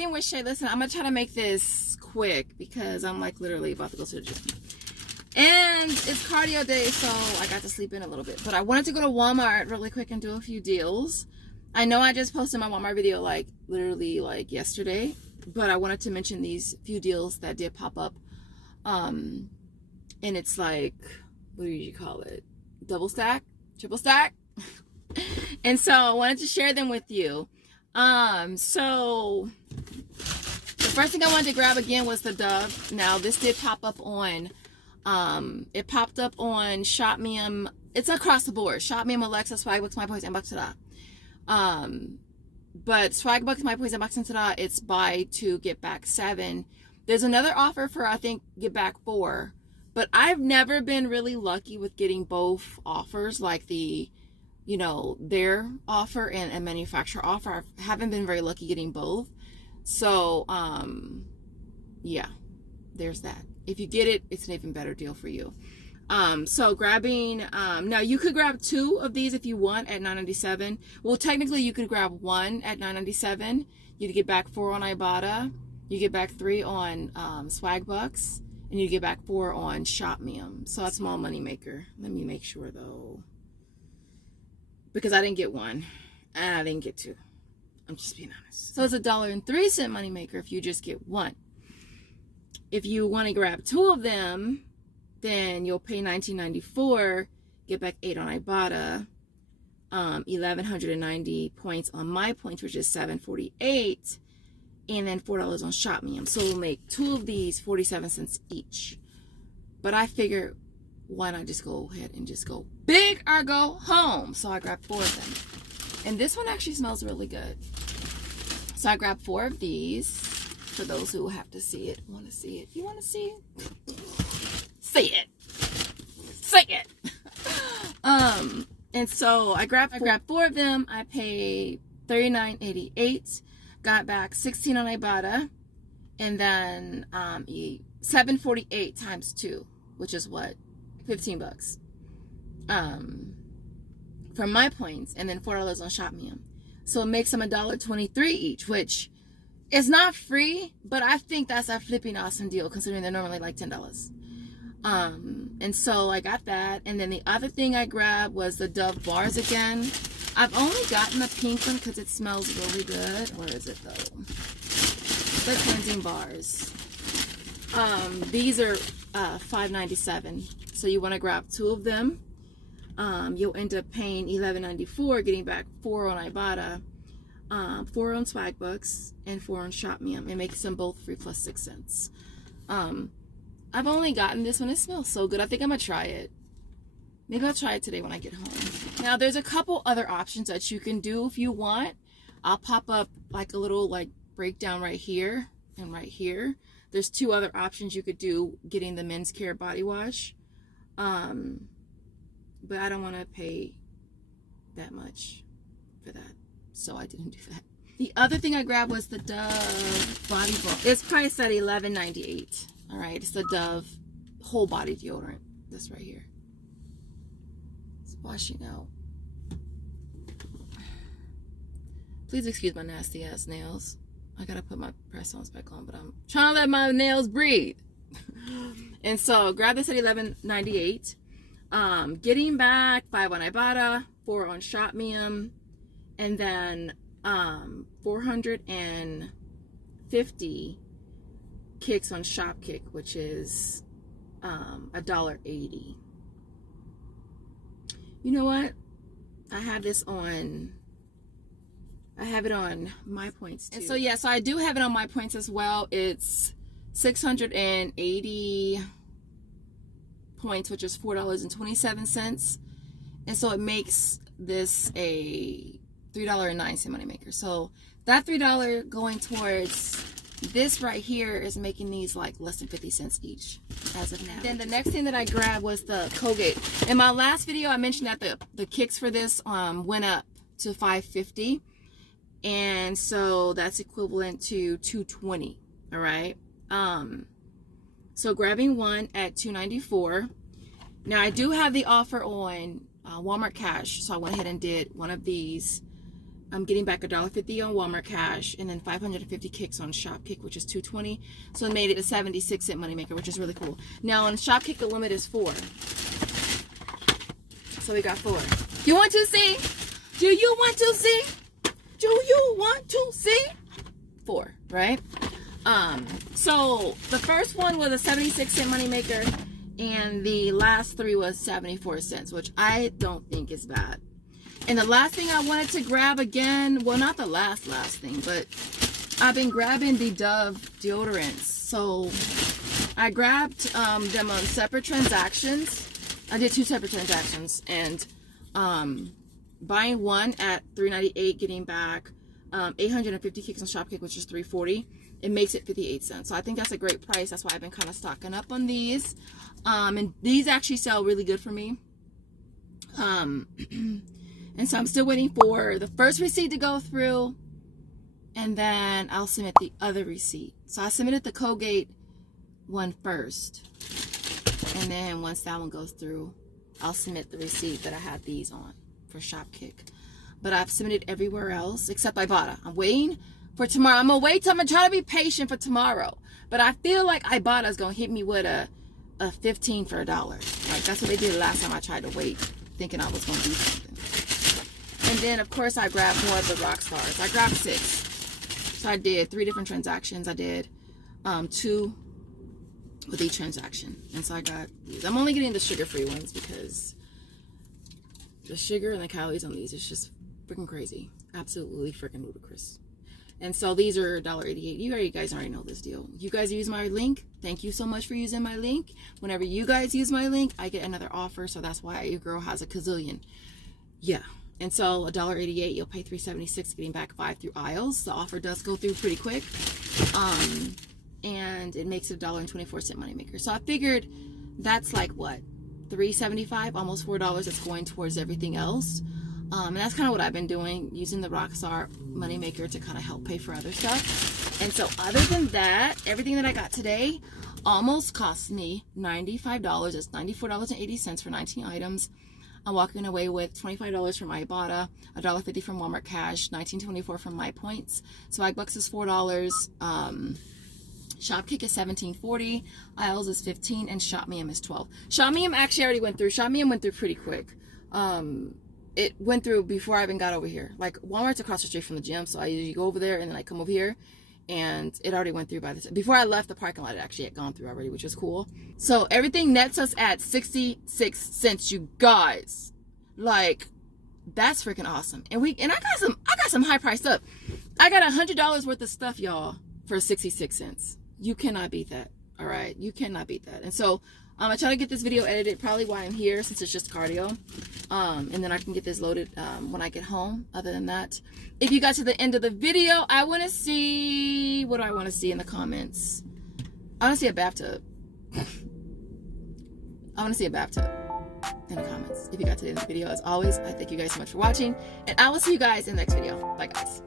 even with Shay, listen, I'm gonna try to make this quick because I'm like literally about to go to the gym. And it's cardio day, so I got to sleep in a little bit. But I wanted to go to Walmart really quick and do a few deals. I know I just posted my Walmart video like literally like yesterday, but I wanted to mention these few deals that did pop up. And it's like, what do you call it? Double stack? Triple stack? And so I wanted to share them with you. So the first thing I wanted to grab again was the Dove. Now this did pop up on, it popped up on Shopmium. It's across the board. Shopmium, Alexa, Swagbucks, My Points, Inbox, ta-da. But Swagbucks, My Points, Inbox, and ta-da, it's buy 2, get back 7. There's another offer for, I think, get back 4. But I've never been really lucky with getting both offers, like the, you know, their offer and a manufacturer offer. I haven't been very lucky getting both. So, yeah, there's that. If you get it, it's an even better deal for you. So grabbing, now you could grab 2 of these if you want at $9.97. Well, technically you could grab 1 at $9.97. You'd get back 4 on Ibotta. You get back 3 on Swagbucks. And you get back 4 on Shopmium. So that's a small money maker. Let me make sure though, because I didn't get 1 and I didn't get 2. I'm just being honest. So it's $1.03 money maker if you just get 1. If you want to grab 2 of them, then you'll pay $19.94, get back 8 on Ibotta, 1,190 points on My Points, which is $7.48, and then $4 on Shopmium. So we'll make 2 of these 47 cents each. But I figure, why not just go ahead and just go big or go home? So I grabbed 4 of them. And this one actually smells really good. So I grabbed 4 of these for those who have to see it. Want to see it? You want to see it? See it. See it. And so I grabbed 4 of them. I paid $39.88. Got back 16 on Ibotta, and then $7.48 times 2, which is what, $15 from My Points, and then $4 on Shopmium. So it makes them $1.23 each, which is not free, but I think that's a flipping awesome deal considering they're normally like $10. And so I got that, and then the other thing I grabbed was the Dove bars again. I've only gotten the pink one because it smells really good. Where is it though? The cleansing bars. These are $5.97. So you want to grab 2 of them. You'll end up paying $11.94, getting back 4 on Ibotta, 4 on Swagbucks, and 4 on Shopmium. It makes them both free plus 6 cents. I've only gotten this one. It smells so good. I think I'm gonna try it. Maybe I'll try it today when I get home. Now, there's a couple other options that you can do if you want. I'll pop up like a little like breakdown right here and right here. There's 2 other options you could do getting the Men's Care body wash. But I don't want to pay that much for that, so I didn't do that. The other thing I grabbed was the Dove body bar. It's priced at $11.98. All right, it's the Dove whole body deodorant. This right here. Washing out. Please excuse my nasty ass nails. I gotta put my press-ons back on, but I'm trying to let my nails breathe. And so grab this at $11.98. Getting back 5 on Ibotta, 4 on Shopmium, and then 450 kicks on Shopkick, which is $1.80. You know what? I have this on, I have it on My Points too. And so yeah, so I do have it on My Points as well. It's 680 points, which is $4.27. And so it makes this a $3.09 money maker. So that $3 going towards this right here is making these like less than 50 cents each as of now. Then the next thing that I grabbed was the Colgate. In my last video, I mentioned that the kicks for this went up to $5.50, and so that's equivalent to $2.20. All right. So grabbing one at $2.94. Now I do have the offer on Walmart Cash, so I went ahead and did one of these I'm getting back $1.50 on Walmart Cash, and then 550 kicks on Shopkick, which is $2.20. So it made it a 76-cent moneymaker, which is really cool. Now on Shopkick, the limit is 4. So we got 4. You want to see? Do you want to see? Do you want to see? 4, right? So the first one was a 76-cent moneymaker, and the last 3 was 74 cents, which I don't think is bad. And the last thing I wanted to grab again, well, not the last thing, but I've been grabbing the Dove deodorants. So I grabbed them on separate transactions. I did 2 separate transactions, and buying one at $3.98, getting back 850 kicks on Shopkick, which is $3.40. It makes it 58 cents. So I think that's a great price. That's why I've been kind of stocking up on these. And these actually sell really good for me. And so I'm still waiting for the first receipt to go through, and then I'll submit the other receipt. So I submitted the Colgate one first, and then once that one goes through, I'll submit the receipt that I had these on for Shopkick. But I've submitted everywhere else except Ibotta. I'm waiting for tomorrow. I'm gonna try to be patient for tomorrow. But I feel like Ibotta is gonna hit me with a 15 for $1. Like that's what they did last time I tried to wait, thinking I was gonna do something. And then, of course, I grabbed more of the Rockstars. I grabbed 6. So I did 3 different transactions. I did 2 with each transaction. And so I got these. I'm only getting the sugar-free ones because the sugar and the calories on these is just freaking crazy. Absolutely freaking ludicrous. And so these are $1.88. You guys already know this deal. You guys use my link. Thank you so much for using my link. Whenever you guys use my link, I get another offer. So that's why your girl has a gazillion. Yeah. And so $1.88, you'll pay $3.76, getting back 5 through aisles. The offer does go through pretty quick. And it makes it $1.24 moneymaker. So I figured that's like what? $3.75, almost $4 that's going towards everything else. And that's kind of what I've been doing, using the Rockstar moneymaker to kind of help pay for other stuff. And so other than that, everything that I got today almost cost me $95. It's $94.80 for 19 items. I'm walking away with $25 from Ibotta, $1.50 from Walmart Cash, $19.24 from My Points. Swagbucks is $4. Shopkick is $17.40. Aisles is $15, and Shopmium is $12. Shopmium actually already went through. Shopmium went through pretty quick. It went through before I even got over here. Like Walmart's across the street from the gym, so I usually go over there and then I come over here, and it already went through by the time. Before I left the parking lot, it actually had gone through already, which was cool. So everything nets us at 66 cents, you guys. Like, that's freaking awesome. And I got some high priced stuff. I got $100 worth of stuff, y'all, for 66 cents. You cannot beat that. All right, you cannot beat that. And so I'm gonna try to get this video edited probably while I'm here, since it's just cardio. And then I can get this loaded when I get home. Other than that, if you got to the end of the video, I want to see, what do I want to see in the comments? I want to see a bathtub. I want to see a bathtub in the comments. If you got to the end of the video, as always, I thank you guys so much for watching, and I will see you guys in the next video. Bye, guys.